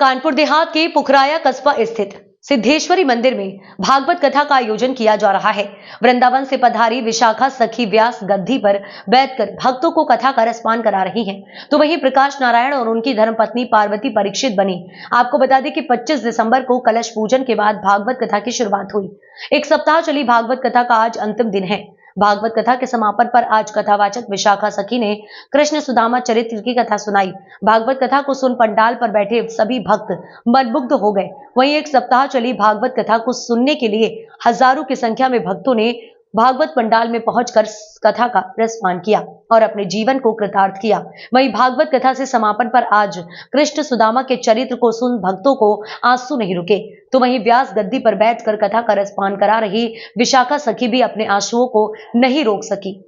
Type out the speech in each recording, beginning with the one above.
कानपुर देहात के पुखराया कस्बा स्थित सिद्धेश्वरी मंदिर में भागवत कथा का आयोजन किया जा रहा है। वृंदावन से पधारी विशाखा सखी व्यास गद्दी पर बैठकर भक्तों को कथा का रसपान करा रही हैं। तो वहीं प्रकाश नारायण और उनकी धर्मपत्नी पार्वती परीक्षित बनी। आपको बता दें कि 25 दिसंबर को कलश पूजन के बाद भागवत कथा की शुरुआत हुई। एक सप्ताह चली भागवत कथा का आज अंतिम दिन है। भागवत कथा के समापन पर आज कथावाचक विशाखा सखी ने कृष्ण सुदामा चरित्र की कथा सुनाई। भागवत कथा को सुन पंडाल पर बैठे सभी भक्त मंत्रमुग्ध हो गए। वहीं एक सप्ताह चली भागवत कथा को सुनने के लिए हजारों की संख्या में भक्तों ने भागवत पंडाल में पहुंचकर कथा का रसपान किया और अपने जीवन को कृतार्थ किया। वहीं भागवत कथा से समापन पर आज कृष्ण सुदामा के चरित्र को सुन भक्तों को आंसू नहीं रुके। तो वहीं व्यास गद्दी पर बैठकर कथा का रसपान करा रही विशाखा सखी भी अपने आंसुओं को नहीं रोक सकी।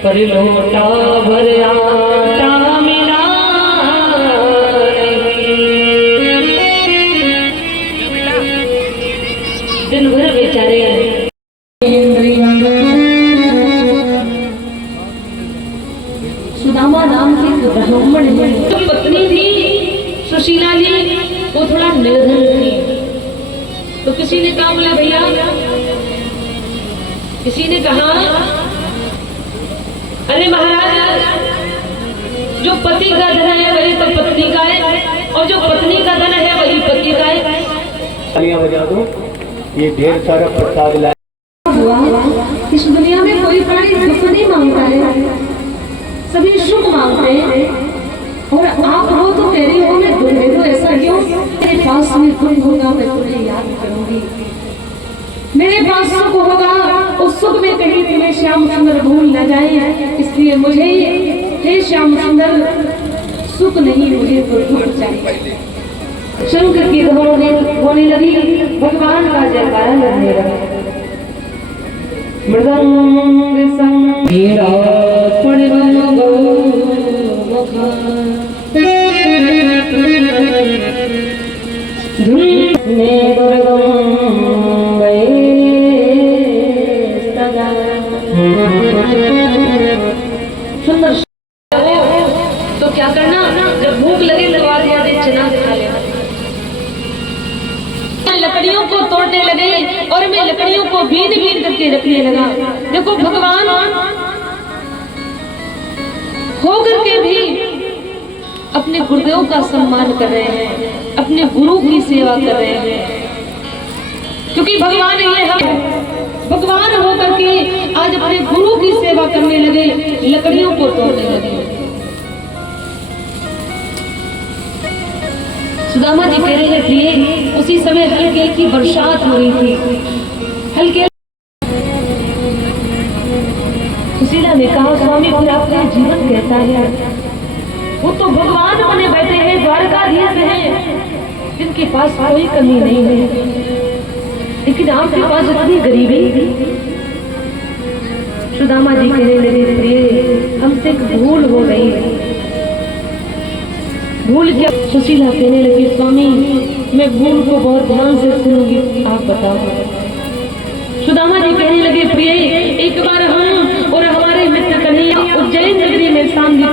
पर लोटा भर आटा मिला दिन भर बेचारे सुदामा नाम के ब्राह्मण है। तो पत्नी थी सुशीला जी, वो थोड़ा निर्धन थी। तो किसी ने कहा, बोला भैया, किसी ने कहा, अरे महाराज, जो पति का धन है वही तो पत्नी का है, और जो पत्नी का धन है वही पति का है। तालियां बजा दो। ये ढेर सारा प्रसाद लाया हुआ। इस दुनिया में कोई प्राणी दुख नहीं मांगता है, सभी सुख मांगते हैं। और आप हो तो कह रही हो मैं दुख है, तो ऐसा क्यों? मेरे पास में दुख होगा मैं तुम्हें याद करूंगी, मेरे पास सुख होगा उस सुख में कहीं तुम्हें श्याम सुंदर भूल न जाए। इसलिए मुझे हे श्याम सुंदर सुख नहीं, मुझे तो दुख चाहिए। शंकर की धुन होने लगी, भगवान का जयकारा लगने लगा। मृदंग संगीरा धुन में सुंदर। तो क्या करना, जब भूख लगे तो आधे चना खा लेना। लकड़ियों को तोड़ने लगे और मैं लकड़ियों को बीन बीन करके रखने लगा। देखो भगवान होकर के भी अपने गुरुदेव का सम्मान कर रहे हैं, अपने गुरु की सेवा कर रहे हैं, क्योंकि भगवान ये हम भगवान होकर के आज अपने गुरु की सेवा करने लगे, लकड़ियों को तोड़ने लगे। सुदामा जी कह रहे थे, उसी समय हल्के की बरसात हो रही थी। हल्के सुशीला ने कहा, स्वामी फिर आपका जीवन कैसा है? वो तो भगवान बने बैठे हैं, द्वारकाधीश हैं, जिनके पास कोई कमी नहीं है, लेकिन आपके पास इतनी गरीबी। सुदामा जी कहने लगे, प्रिय हमसे एक भूल हो गई। भूल क्या? सुशीला कहने लगी, स्वामी मैं भूल को बहुत ध्यान से सुनूंगी, आप बताओ। सुदामा जी कहने लगे, प्रिय एक बार हम और हमारे मित्र कन्हैया उज्जैन नगरी में शांति